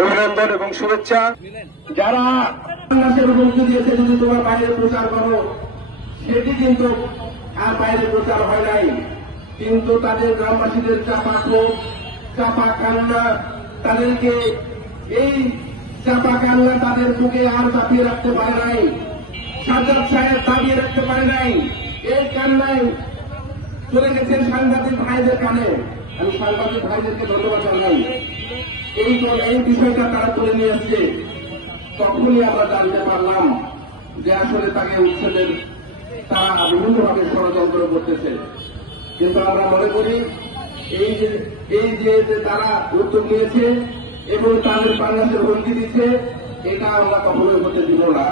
অভিনন্দন এবং শুভেচ্ছা। যারা বাংলাদেশের হুমকি দিয়েছে যদি তোমার বাইরে প্রচার করো, সেটি কিন্তু আর বাইরে প্রচার হয় নাই, কিন্তু তাদের গ্রামবাসীদের চাপা ক্ষোভ, চাপা কান্না, তাদেরকে এই চাপা কান্না তাদের বুকে আর চাপিয়ে রাখতে পারে নাই, সাজ্জাদ সাহেব দাবিয়ে রাখতে পারে নাই। এই কান্নায় চলে গেছেন সাংবাদিক ভাইদের কানে। আমি সাংবাদিক ভাইদেরকে ধন্যবাদ জানাই। এই বিষয়টা তারা তুলে নিয়ে আসছে। তখনই আমরা জানতে পারলাম যে আসলে তাকে উচ্ছেদের তারা বিভিন্নভাবে ষড়যন্ত্র করতেছে। কিন্তু আমরা মনে করি এই যে তারা উদ্যোগ নিয়েছে এবং তাদের বাংলাদেশের হুমকি দিচ্ছে, এটা আমরা কখনোই হতে দিব না।